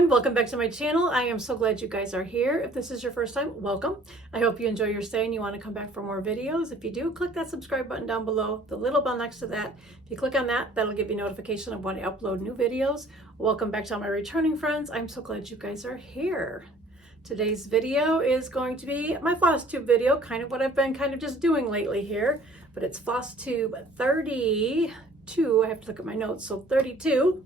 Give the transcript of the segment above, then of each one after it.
everyone, welcome back to my channel. I am so glad you guys are here. If this is your first time, welcome. I hope you enjoy your stay and you want to come back for more videos. If you do, click that subscribe button down below, the little bell next to that. If you click on that, that'll give you notification of when I upload new videos. Welcome back to all my returning friends. I'm so glad you guys are here. Today's video is going to be my Flosstube video, kind of what I've been kind of just doing lately here, but it's Flosstube 32. I have to look at my notes, so 32.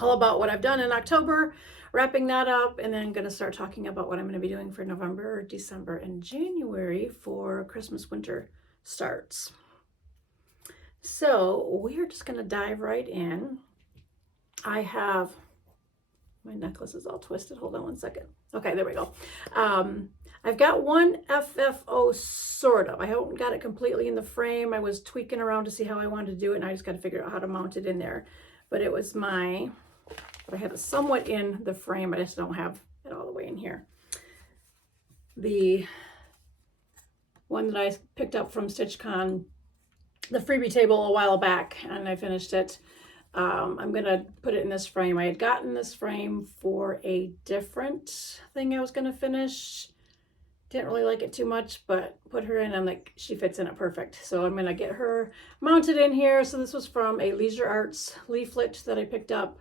All about what I've done in October, wrapping that up, and then going to start talking about what I'm going to be doing for November, December, and January for Christmas winter starts. So we are just going to dive right in. I have, my necklace is all twisted. Hold on one second. Okay, there we go. I've got one FFO sort of. I haven't got it completely in the frame. I was tweaking around to see how I wanted to do it, and I just got to figure out how to mount it in there. But it was but I have it somewhat in the frame. I just don't have it all the way in here. The one that I picked up from StitchCon, the freebie table a while back, and I finished it. I'm gonna put it in this frame. I had gotten this frame for a different thing I was gonna finish. Didn't really like it too much, but put her in, I'm like, she fits in it perfect. So I'm gonna get her mounted in here. So this was from a Leisure Arts leaflet that I picked up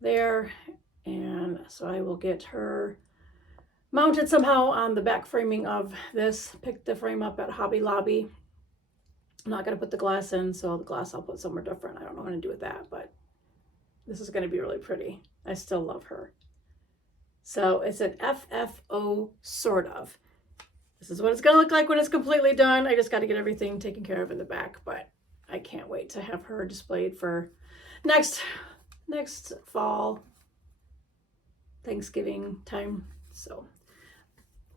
there. And so I will get her mounted somehow on the back framing of this. Picked the frame up at Hobby Lobby. I'm not gonna put the glass in, so the glass I'll put somewhere different. I don't know what to do with that, but this is gonna be really pretty. I still love her. So it's an FFO sort of. This is what it's gonna look like when it's completely done. I just got to get everything taken care of in the back, but I can't wait to have her displayed for next fall, Thanksgiving time. So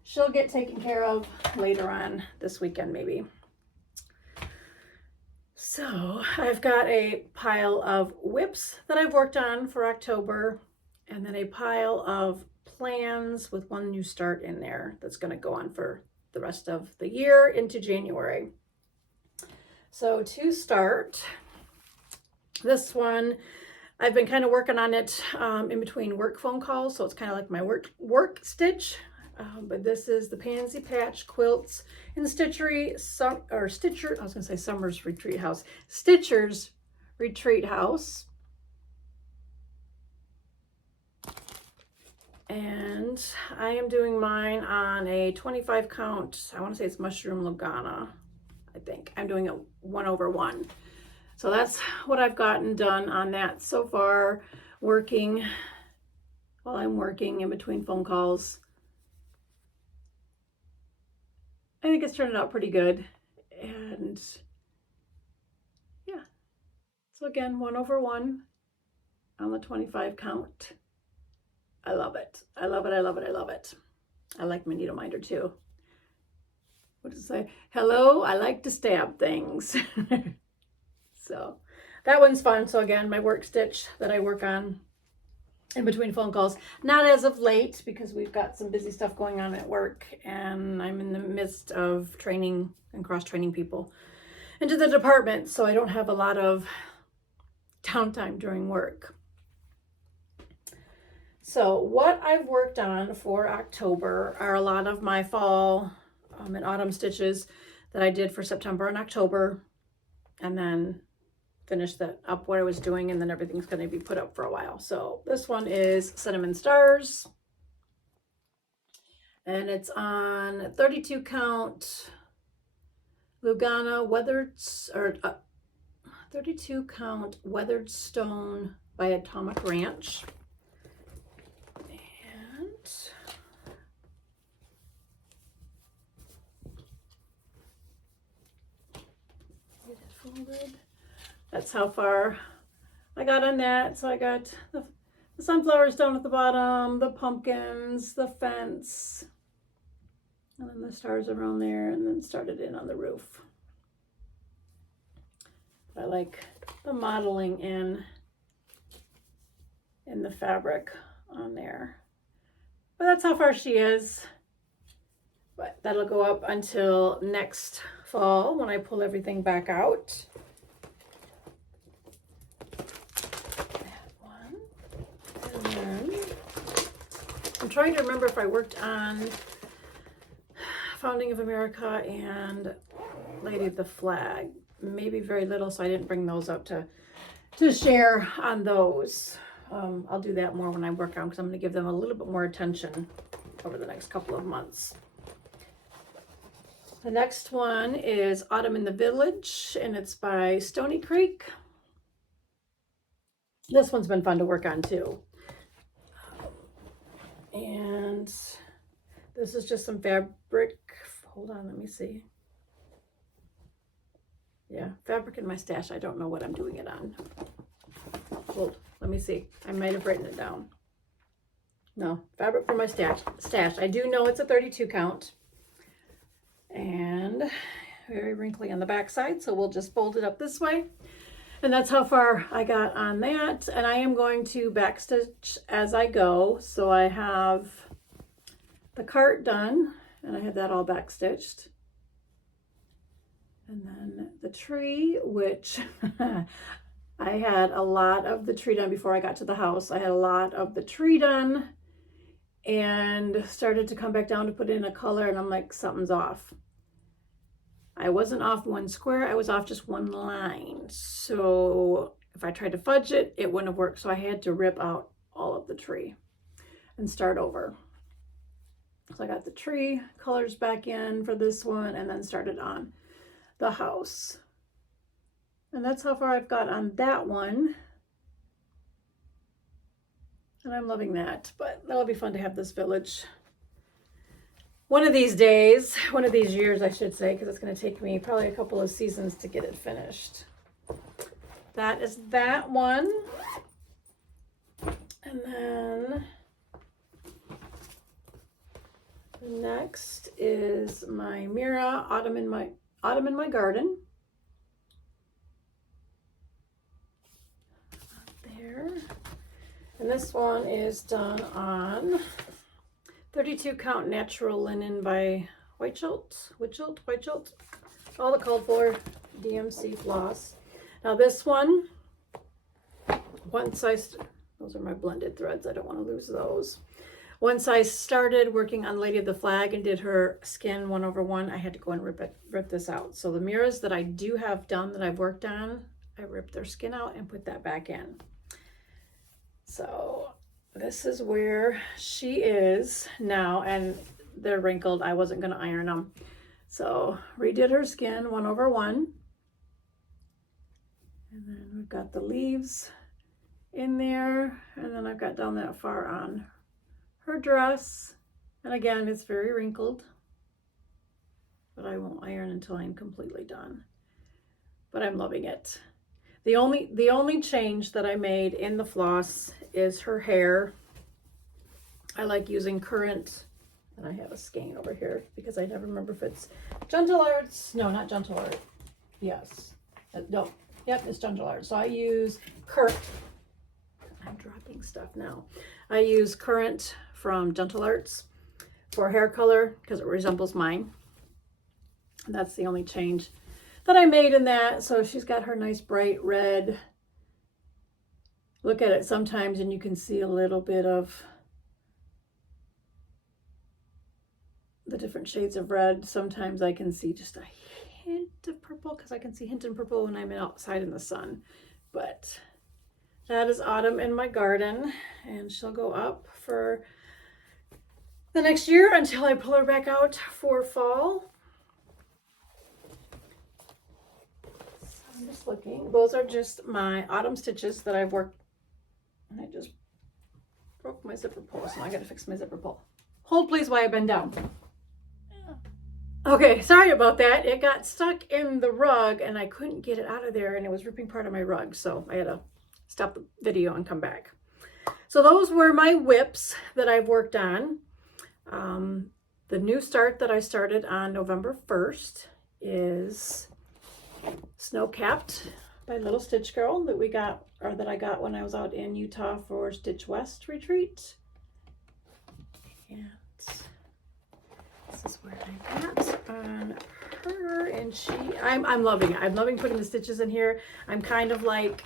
she'll get taken care of later on this weekend, maybe. So I've got a pile of whips that I've worked on for October, and then a pile of plans with one new start in there that's going to go on for the rest of the year into January. So to start, this one, I've been kind of working on it in between work phone calls, so it's kind of like my work stitch. But this is the Pansy Patch Quilts in the Stitchery, I was going to say Summer's Retreat House, Stitcher's Retreat House. And I am doing mine on a 25 count, I want to say it's Mushroom Lugana, I think. I'm doing it 1/1. So that's what I've gotten done on that so far, working while I'm working in between phone calls. I think it's turned out pretty good. And yeah, so again, 1/1 on the 25 count. I love it. I love it. I love it. I love it. I like my needle minder too. What does it say? Hello, I like to stab things. So that one's fun. So again, my work stitch that I work on in between phone calls. Not as of late because we've got some busy stuff going on at work and I'm in the midst of training and cross-training people into the department. So I don't have a lot of downtime during work. So what I've worked on for October are a lot of my fall and autumn stitches that I did for September and October, and then finished that up what I was doing, and then everything's going to be put up for a while. So this one is Cinnamon Stars, and it's on 32 count Lugana weathered, 32 count Weathered Stone by Atomic Ranch. That's how far I got on that. So I got the sunflowers down at the bottom, the pumpkins, the fence, and then the stars around there, and then started in on the roof. I like the modeling in the fabric on there. But that's how far she is. But that'll go up until next fall when I pull everything back out. That one. And then trying to remember if I worked on Founding of America and Lady of the Flag. Maybe very little, so I didn't bring those up to share on those. I'll do that more when I work on, because I'm going to give them a little bit more attention over the next couple of months. The next one is Autumn in the Village, and it's by Stony Creek. This one's been fun to work on too. And this is just some fabric. Hold on, let me see. Yeah, fabric in my stash. I don't know what I'm doing it on. Hold, let me see. I might have written it down. No, fabric for my stash. I do know it's a 32 count. And very wrinkly on the back side, so we'll just fold it up this way. And that's how far I got on that. And I am going to backstitch as I go. So I have the cart done, and I have that all backstitched. And then the tree, which I had a lot of the tree done before I got to the house. I had a lot of the tree done and started to come back down to put in a color, and I'm like, something's off. I wasn't off one square, I was off just one line. So if I tried to fudge it, it wouldn't have worked. So I had to rip out all of the tree and start over. So I got the tree colors back in for this one and then started on the house. And that's how far I've got on that one. And I'm loving that, but that'll be fun to have this village one of these days, one of these years, I should say, because it's going to take me probably a couple of seasons to get it finished. That is that one. And then the next is my Mira Autumn in my Garden. There. And this one is done on 32 count natural linen by White Quilt. All the called for DMC floss. Now this one, those are my blended threads. I don't want to lose those. Once I started working on Lady of the Flag and did her skin 1/1, I had to go and rip this out. So the mirrors that I do have done that I've worked on, I ripped their skin out and put that back in. So this is where she is now, and they're wrinkled. I wasn't going to iron them. So redid her skin 1/1. And then we've got the leaves in there. And then I've got down that far on her dress. And again, it's very wrinkled, but I won't iron until I'm completely done. But I'm loving it. The only change that I made in the floss is her hair. I like using current, and I have a skein over here because I never remember if it's Gentle Arts. No, not Gentle Art. Yes. No. Yep, it's Gentle Art. So I use current. I'm dropping stuff now. I use current from Gentle Arts for hair color because it resembles mine. And that's the only change that I made in that. So she's got her nice bright red. Look at it sometimes and you can see a little bit of the different shades of red. Sometimes I can see just a hint of purple because I can see hint of purple when I'm outside in the sun. But that is Autumn in my Garden, and she'll go up for the next year until I pull her back out for fall. I'm just looking. Those are just my autumn stitches that I've worked, and I just broke my zipper pull, so I gotta fix my zipper pull. Hold please while I bend down. Okay, sorry about that. It got stuck in the rug and I couldn't get it out of there, and it was ripping part of my rug, so I had to stop the video and come back. So those were my whips that I've worked on. The new start that I started on November 1st is Snowcapped by Little Stitch Girl that we got, or that I got when I was out in Utah for Stitch West retreat. And this is where I got on her, and I'm loving it. I'm loving putting the stitches in here. I'm kind of like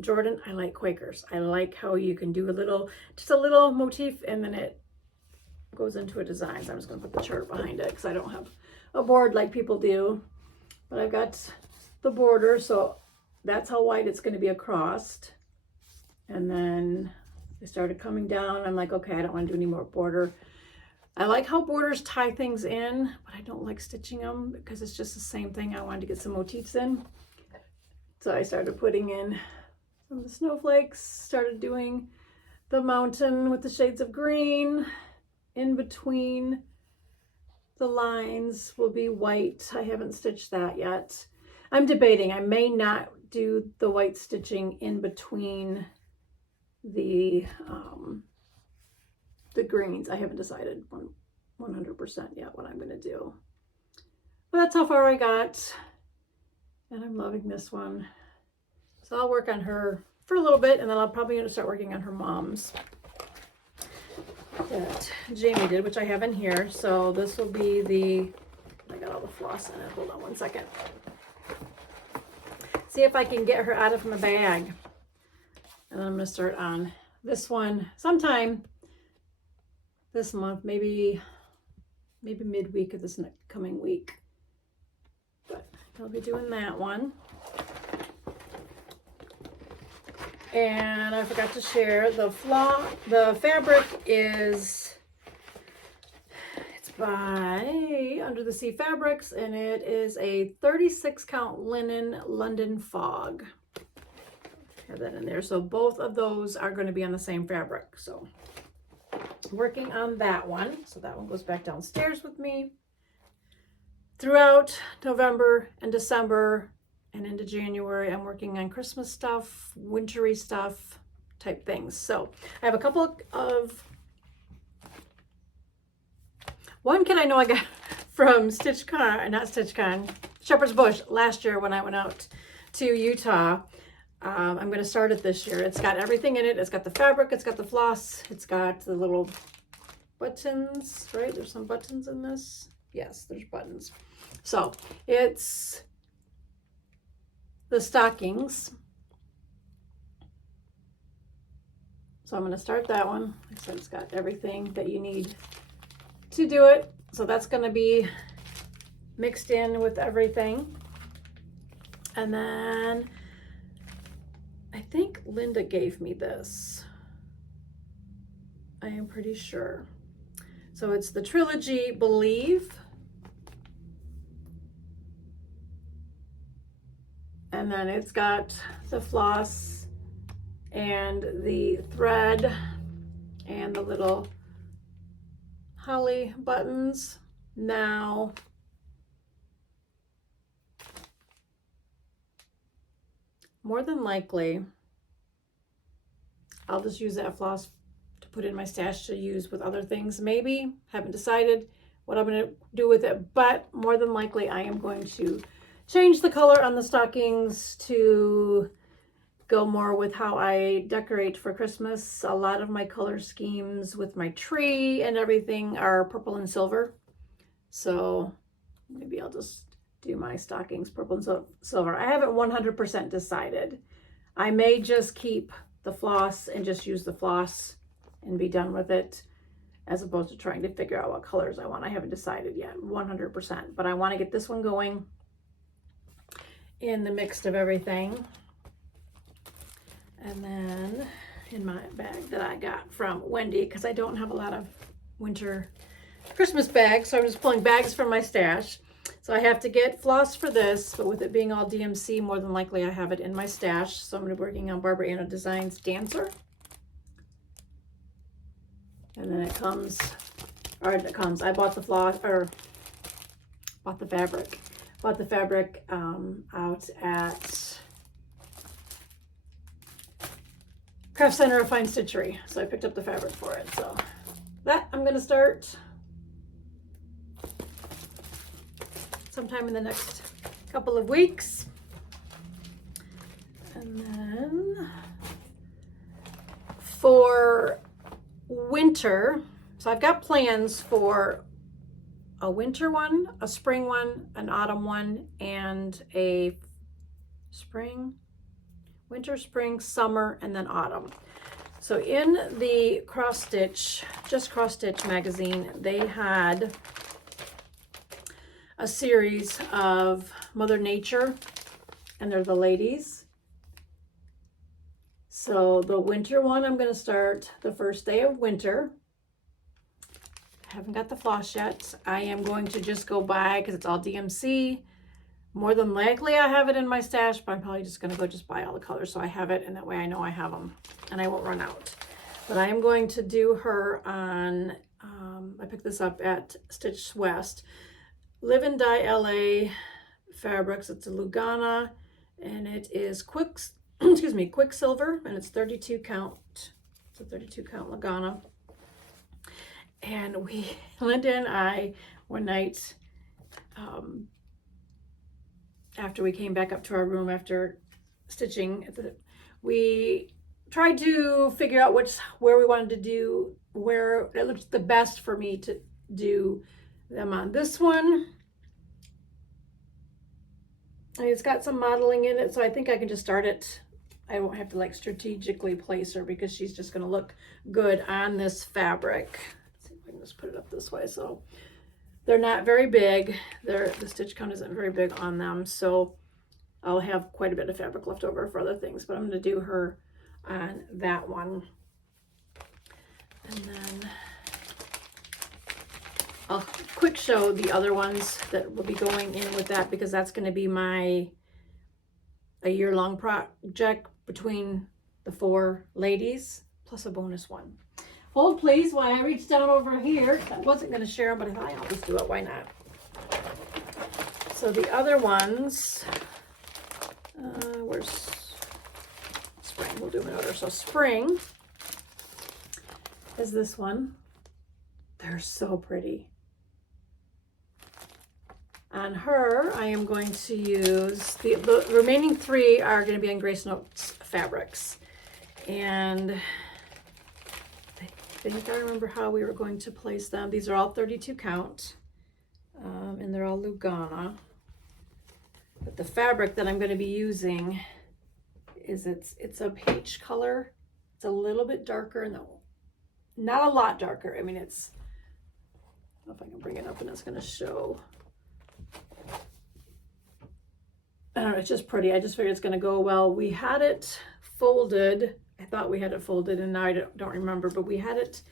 Jordan, I like Quakers. I like how you can do just a little motif and then it goes into a design. So I'm just going to put the chart behind it because I don't have a board like people do. But I've got the border, so that's how wide it's going to be across. And then I started coming down. I'm like, okay, I don't want to do any more border. I like how borders tie things in, but I don't like stitching them because it's just the same thing. I wanted to get some motifs in. So I started putting in some of the snowflakes, started doing the mountain with the shades of green. In between the lines will be white. I haven't stitched that yet. I'm debating. I may not do the white stitching in between the greens. I haven't decided 100% yet what I'm going to do. But that's how far I got. And I'm loving this one. So I'll work on her for a little bit, and then I'll probably going to start working on her mom's that Jamie did, which I have in here. So this will be I got all the floss in it. Hold on one second. See if I can get her out of my bag. And I'm going to start on this one sometime this month, maybe midweek of this coming week. But I'll be doing that one. And I forgot to share the fabric it's by Under the Sea Fabrics, and it is a 36 count linen London Fog. Have that in there. So both of those are going to be on the same fabric. So working on that one. So that one goes back downstairs with me. Throughout November and December and into January, I'm working on Christmas stuff, wintry stuff type things. So I have a couple of, one kit I know I got from Shepherd's Bush last year when I went out to Utah. I'm going to start it this year. It's got everything in it. It's got the fabric, it's got the floss, it's got the little buttons, right? There's some buttons in this. Yes, there's buttons. So it's the stockings. So I'm going to start that one. Like I said, it's got everything that you need to do it. So that's going to be mixed in with everything. And then I think Linda gave me this. I am pretty sure. So it's the Trilogy Believe. And then it's got the floss and the thread and the little holly buttons. Now, more than likely, I'll just use that floss to put in my stash to use with other things. Maybe, haven't decided what I'm going to do with it, but more than likely I am going to change the color on the stockings to go more with how I decorate for Christmas. A lot of my color schemes with my tree and everything are purple and silver. So maybe I'll just do my stockings purple and silver. I haven't 100% decided. I may just keep the floss and just use the floss and be done with it, as opposed to trying to figure out what colors I want. I haven't decided yet 100%, but I want to get this one going in the mix of everything. And then in my bag that I got from Wendy, because I don't have a lot of winter Christmas bags, so I'm just pulling bags from my stash. So I have to get floss for this, but with it being all DMC, more than likely I have it in my stash. So I'm going to be working on Barbara Anna Designs Dancer. And then it comes, I bought the floss, or bought the fabric. Bought the fabric out at Craft Center of Fine Stitchery. So I picked up the fabric for it. So that I'm going to start sometime in the next couple of weeks. And then for winter, so I've got plans for a winter one, a spring one, an autumn one, and a spring, winter, spring, summer, and then autumn. So in the cross stitch, just cross stitch magazine, they had a series of Mother Nature, and they're the ladies. So the winter one, I'm going to start the first day of winter. I haven't got the floss yet. I am going to just go buy, because it's all DMC. More than likely I have it in my stash, but I'm probably just going to go just buy all the colors so I have it, and that way I know I have them and I won't run out. But I am going to do her on, I picked this up at Stitch West. Live and Die LA Fabrics. It's a Lugana, and it is Quicksilver, and it's 32 count. It's a 32 count Lugana. And Linda and I, one night, after we came back up to our room after stitching, we tried to figure out where we wanted to do, where it looked the best for me to do them on. This one, it's got some modeling in it, so I think I can just start it. I won't have to like strategically place her because she's just going to look good on this fabric. Let's see if I can just put it up this way. So they're not very big. The stitch count isn't very big on them, so I'll have quite a bit of fabric left over for other things, but I'm going to do her on that one. And then I'll quick show the other ones that will be going in with that, because that's going to be a year-long project between the 4 ladies, plus a bonus one. Hold please while I reach down over here. I wasn't going to share them, but I thought I'll just do it. Why not? So the other ones, where's spring? We'll do an order. So spring is this one. They're so pretty. On her, I am going to use, the remaining 3 are going to be on Grace Notes fabrics. And I think I remember how we were going to place them. These are all 32 count, and they're all Lugana. But the fabric that I'm going to be using is, it's a peach color. It's a little bit darker, and not a lot darker. I mean, it's, I don't know if I can bring it up and it's going to show. I don't know, it's just pretty. I just figured it's going to go well. We had it folded. I thought we had it folded, and now I don't remember, but we had it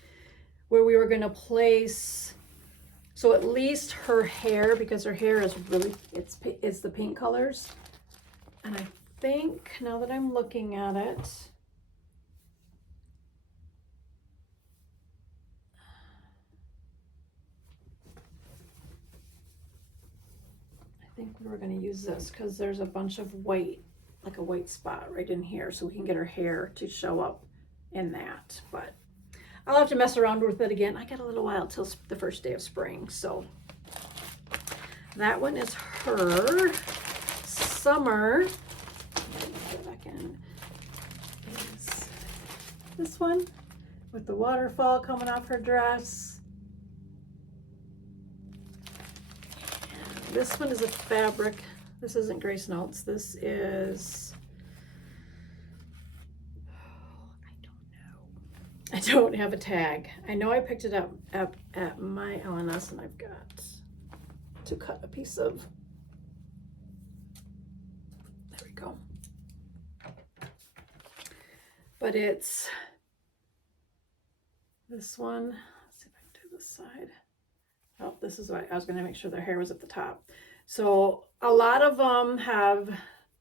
where we were going to place, so at least her hair, because her hair is really, it's the pink colors. And I think, now that I'm looking at it, I think we were going to use this because there's a bunch of white, like a white spot right in here, so we can get her hair to show up in that. But I'll have to mess around with it again. I got a little while till the first day of spring. So that one is her. Summer, go back in, is this one with the waterfall coming off her dress. This one is a fabric. This isn't Grace Notes. This is, I don't have a tag. I know I picked it up at my LNS, and I've got to cut a piece of, there we go. But it's this one. Let's see if I can do this side. Oh, this is what I was going to make sure their hair was at the top. So a lot of them have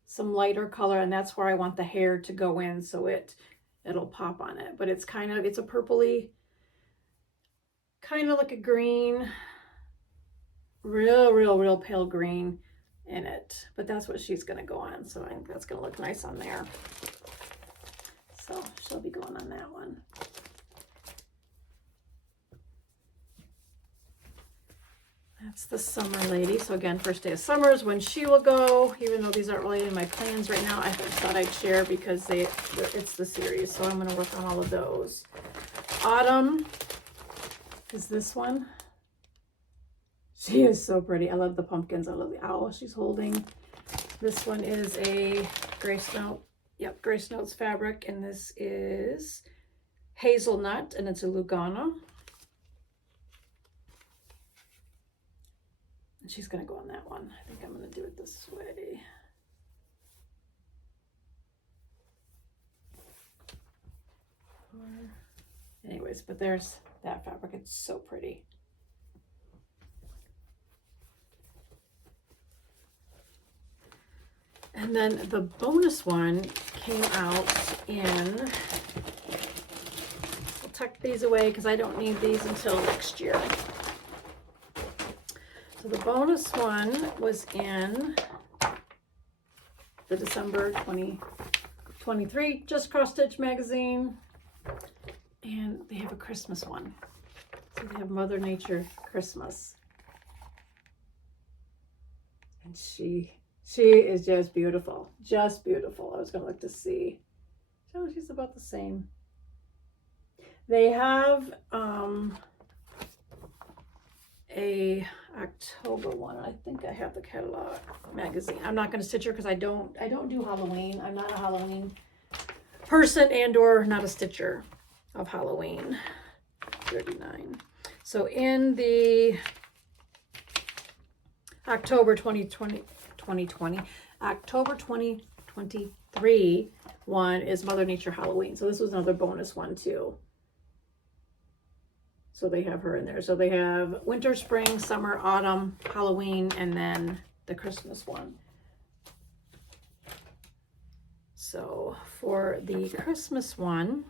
some lighter color, and that's where I want the hair to go in, so it'll pop on it. But it's kind of, it's a purpley, kind of like a green, real pale green in it. But that's what she's going to go on, so I think that's going to look nice on there. So she'll be going on that one. That's the summer lady. So again, first day of summer is when she will go, even though these aren't really in my plans right now. I just thought I'd share because it's the series. So I'm going to work on all of those. Autumn is this one. She is so pretty. I love the pumpkins. I love the owl she's holding. This one is a Grace Note. Yep, Grace Notes fabric, and this is hazelnut, and it's a Lugana. And she's gonna go on that one. I think I'm gonna do it this way. Anyways, but there's that fabric. It's so pretty. And then the bonus one came out in, we'll tuck these away because I don't need these until next year. So the bonus one was in the December 2023 Just Cross Stitch magazine. And they have a Christmas one. So they have Mother Nature Christmas. And she is just beautiful. Just beautiful. I was going to look to see. Oh, she's about the same. They have a October one. I think I have the catalog magazine. I'm not going to stitch her because I don't do Halloween. I'm not a Halloween person and or not a stitcher of Halloween. 39. So in the October 2020, October 2023 one is Mother Nature Halloween. So this was another bonus one too. So they have her in there. So they have winter, spring, summer, autumn, Halloween, and then the Christmas one. So for the Christmas one,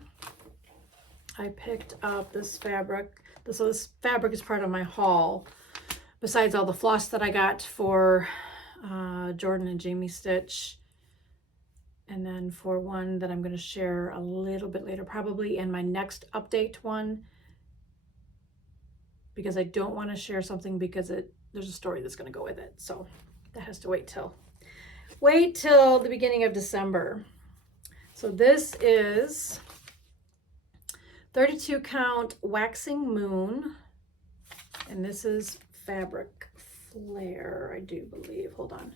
I picked up this fabric. So this fabric is part of my haul, besides all the floss that I got for Jordan and Jamie Stitch. And then for one that I'm going to share a little bit later, probably in my next update one, because I don't want to share something because there's a story that's going to go with it. So that has to wait till the beginning of December. So this is 32 count Waxing Moon, and this is fabric flare, I do believe. Hold on.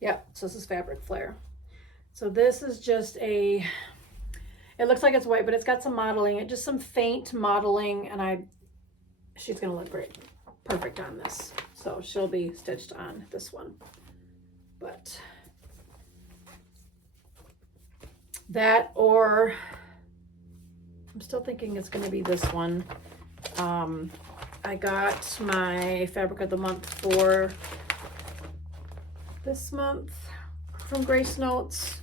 Yep, so this is fabric flare. So this is just it looks like it's white, but it's got some modeling, just some faint modeling, and she's gonna look great, perfect on this. So she'll be stitched on this one. But that, or I'm still thinking it's going to be this one. I got my fabric of the month for this month from Grace Notes.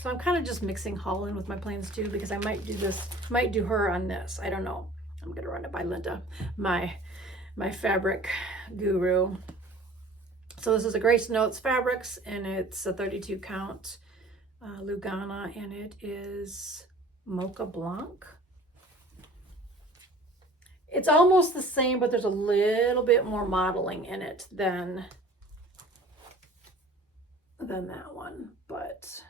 So I'm kind of just mixing haul in with my plans too, because I might do her on this. I don't know. I'm going to run it by Linda, my fabric guru. So this is a Grace Notes Fabrics, and it's a 32 count Lugana, and it is Mocha Blanc. It's almost the same, but there's a little bit more modeling in it than that one, but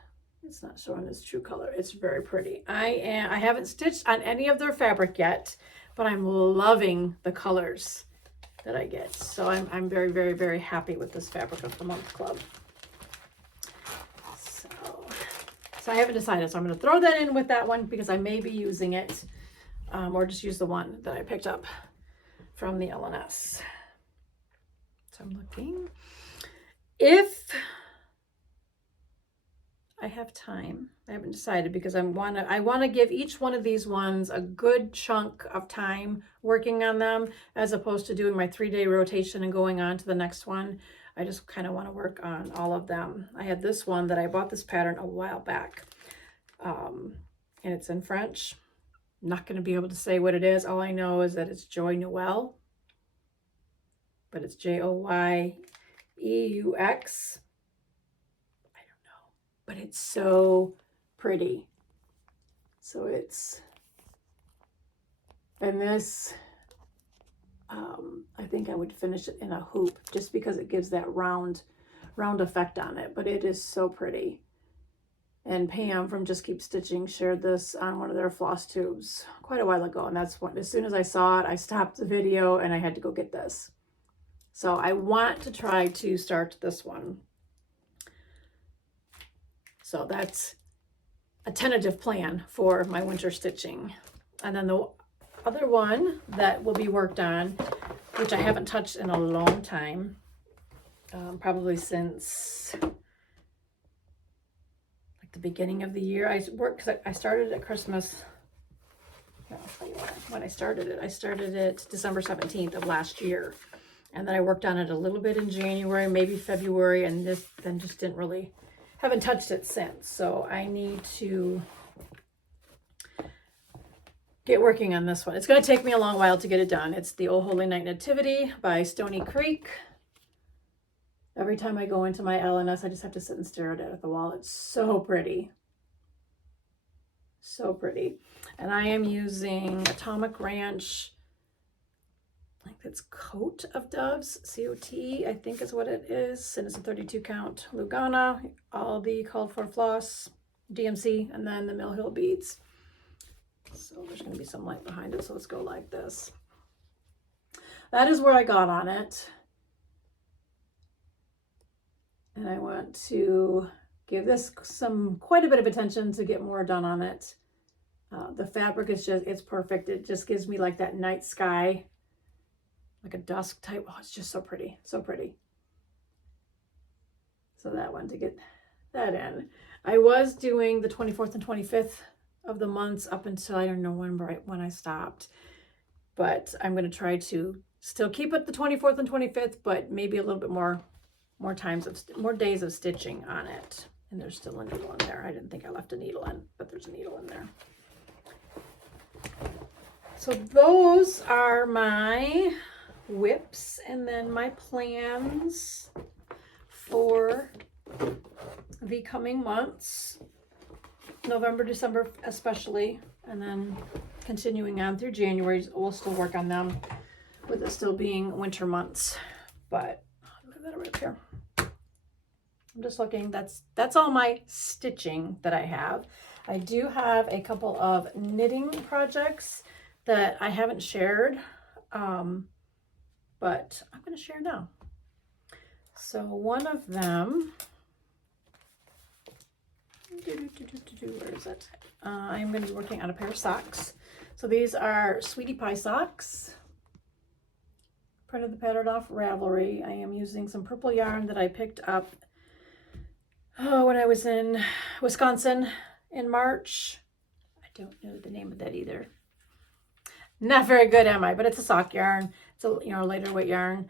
it's not showing its true color. It's very pretty. I haven't stitched on any of their fabric yet, but I'm loving the colors that I get. So I'm very, very, very happy with this Fabric of the Month Club. So I haven't decided. So I'm going to throw that in with that one because I may be using it, or just use the one that I picked up from the LNS. So I'm looking. If I have time, I haven't decided, because I want to give each one of these ones a good chunk of time working on them, as opposed to doing my 3-day rotation and going on to the next one. I just kind of want to work on all of them. I had this one that I bought this pattern a while back, and it's in French. I'm not going to be able to say what it is. All I know is that it's Joy Noel, but it's Joyeux. But it's so pretty. So it's, and this, I think I would finish it in a hoop just because it gives that round effect on it, but it is so pretty. And Pam from Just Keep Stitching shared this on one of their floss tubes quite a while ago, and that's when, as soon as I saw it, I stopped the video and I had to go get this. So I want to try to start this one. So that's a tentative plan for my winter stitching. And then the other one that will be worked on, which I haven't touched in a long time, probably since like the beginning of the year. I started at Christmas. I'll tell you when I started it. I started it December 17th of last year. And then I worked on it a little bit in January, maybe February, and then just haven't touched it since. So I need to get working on this one. It's going to take me a long while to get it done. It's the Oh Holy Night Nativity by Stony Creek. Every time I go into my LNS, I just have to sit and stare at it at the wall. It's so pretty. So pretty. And I am using Atomic Ranch, I think it's Coat of Doves, C-O-T, I think is what it is. And it's a 32 count Lugana, all the called for floss, DMC, and then the Mill Hill beads. So there's going to be some light behind it, so let's go like this. That is where I got on it. And I want to give this quite a bit of attention to get more done on it. The fabric is it's perfect. It just gives me like that night sky, like a dusk type. Oh, it's just so pretty, so pretty. So that one, to get that in. I was doing the 24th and 25th of the months up until, I don't know when I stopped. But I'm going to try to still keep it the 24th and 25th, but maybe a little bit more days of stitching on it. And there's still a needle in there. I didn't think I left a needle in, but there's a needle in there. So those are my whips and then my plans for the coming months, November, December especially, and then continuing on through January. We'll still work on them with it still being winter months, but I'll move that right up here. I'm just looking. That's all my stitching that I have. I do have a couple of knitting projects that I haven't shared, but I'm going to share now. So one of them, where is it? I'm going to be working on a pair of socks. So these are Sweetie Pie socks. Printed the pattern off Ravelry. I am using some purple yarn that I picked up when I was in Wisconsin in March. I don't know the name of that either. Not very good, am I? But it's a sock yarn. It's a lighter weight yarn.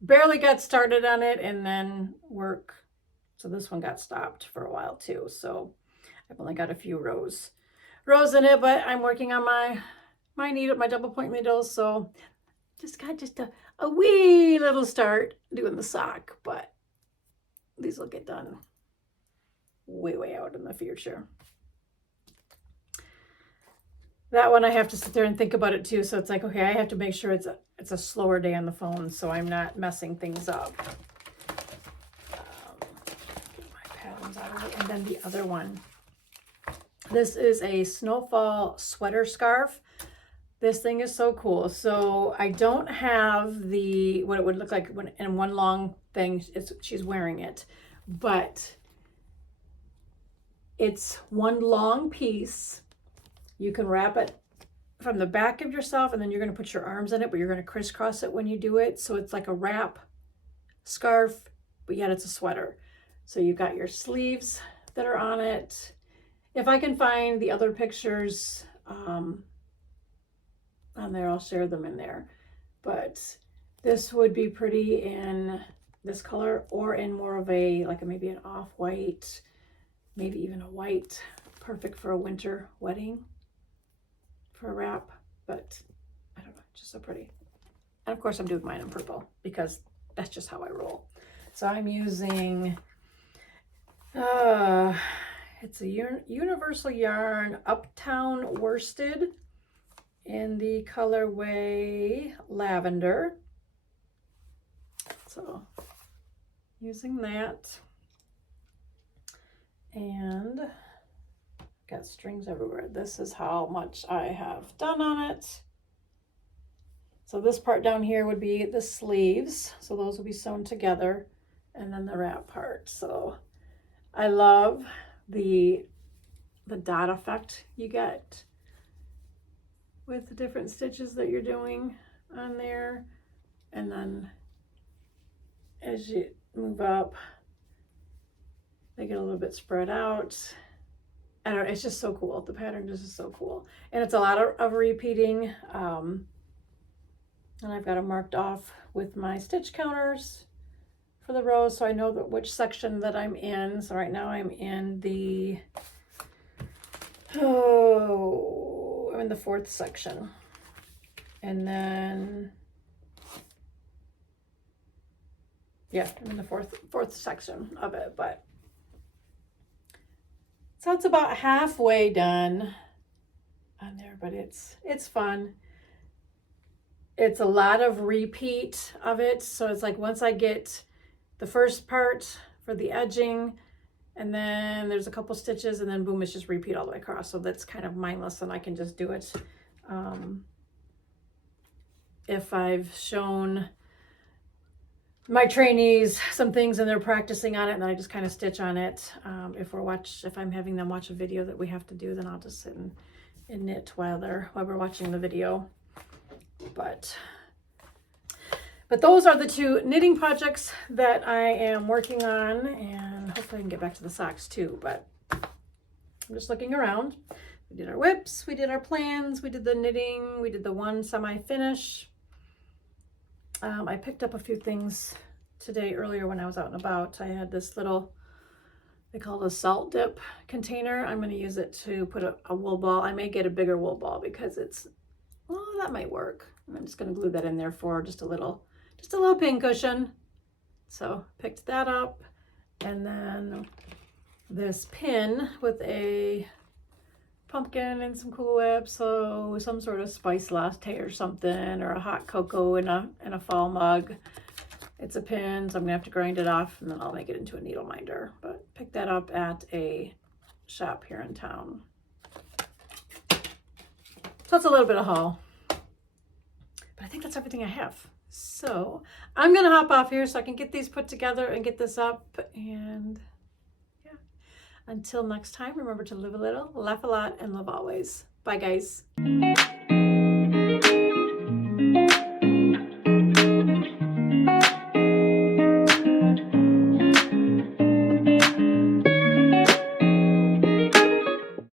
Barely got started on it, and then work. So this one got stopped for a while too. So I've only got a few rows in it, but I'm working on my needle, my double point needles. So just got a wee little start doing the sock, but these will get done way out in the future. That one I have to sit there and think about it too. So it's like, okay, I have to make sure it's a slower day on the phone, so I'm not messing things up. Get my patterns out of it. And then the other one. This is a snowfall sweater scarf. This thing is so cool. So I don't have what it would look like when in one long thing she's wearing it, but it's one long piece. You can wrap it from the back of yourself, and then you're going to put your arms in it, but you're going to crisscross it when you do it. So it's like a wrap scarf, but yet it's a sweater. So you've got your sleeves that are on it. If I can find the other pictures on there, I'll share them in there. But this would be pretty in this color, or in more of maybe an off-white, maybe even a white. Perfect for a winter wedding, for a wrap. But I don't know, just so pretty. And of course I'm doing mine in purple because that's just how I roll. So I'm using it's a universal yarn Uptown worsted in the colorway lavender. So using that, and got strings everywhere. This is how much I have done on it. So this part down here would be the sleeves. So those will be sewn together, and then the wrap part. So I love the dot effect you get with the different stitches that you're doing on there. And then as you move up, they get a little bit spread out. I don't know, it's just so cool. The pattern just is so cool. And it's a lot of repeating. And I've got them marked off with my stitch counters for the rows, so I know that which section that I'm in. So right now I'm in the, I'm in the 4th section. And then, yeah, I'm in the fourth section of it, but so it's about halfway done on there, but it's fun. It's a lot of repeat of it. So it's like once I get the first part for the edging, and then there's a couple stitches, and then boom, it's just repeat all the way across. So that's kind of mindless, and I can just do it. If I've shown my trainees some things and they're practicing on it, and then I just kind of stitch on it. If I'm having them watch a video that we have to do, then I'll just sit and knit while we're watching the video. But those are the 2 knitting projects that I am working on, and hopefully I can get back to the socks too. But I'm just looking around. We did our whips, we did our plans, we did the knitting, we did the one semi-finish. I picked up a few things today earlier when I was out and about. I had this little, they call it a salt dip container. I'm going to use it to put a wool ball. I may get a bigger wool ball because well, that might work. I'm just going to glue that in there for just a little pin cushion. So picked that up. And then this pin with a pumpkin and some Cool Whip, so some sort of spice latte or something, or a hot cocoa in a fall mug. It's a pin, so I'm gonna have to grind it off, and then I'll make it into a needle minder. But pick that up at a shop here in town. So that's a little bit of haul, but I think that's everything I have. So I'm gonna hop off here so I can get these put together and get this up. And until next time, remember to live a little, laugh a lot, and love always. Bye, guys.